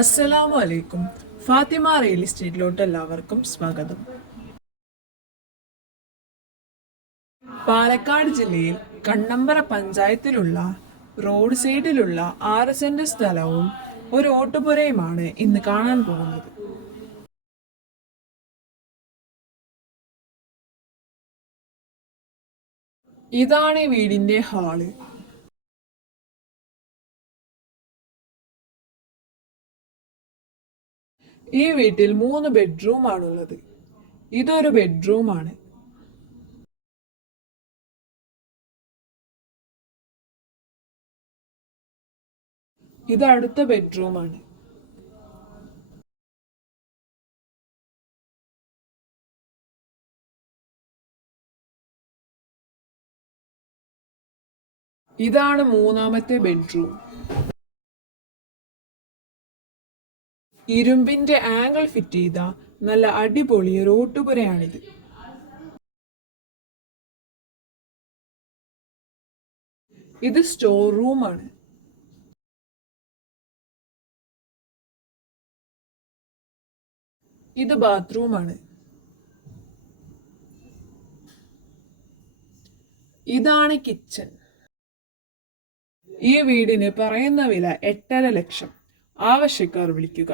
അസ്സലാമു അലൈക്കും ഫാത്തിമ റിയൽ എസ്റ്റേറ്റിലോട്ട് എല്ലാവർക്കും സ്വാഗതം. പാലക്കാട് ജില്ലയിൽ കണ്ണമ്പറ പഞ്ചായത്തിലുള്ള റോഡ് സൈഡിലുള്ള ആറ് എന്റെ സ്ഥലവും ഒരു ഓട്ടുപുരയുമാണ് ഇന്ന് കാണാൻ പോകുന്നത്. ഇതാണ് വീടിന്റെ ഹാൾ. ഈ വീട്ടിൽ മൂന്ന് ബെഡ്റൂം ആണുള്ളത് ഇതൊരു ബെഡ്റൂമാണ്. ഇത് അടുത്ത ബെഡ്റൂമാണ്. ഇതാണ് മൂന്നാമത്തെ ബെഡ്റൂം. ഇരുമ്പിന്റെ ആംഗിൾ ഫിറ്റ് ചെയ്ത നല്ല അടിപൊളി റോട്ടുപുരയാണിത്. ഇത് സ്റ്റോർ റൂമാണ് ഇത് ബാത്റൂമാണ് ഇതാണ് കിച്ചൺ ഈ വീടിന് പറയുന്ന വില എട്ടര ലക്ഷം. ആവശ്യക്കാർ വിളിക്കുക.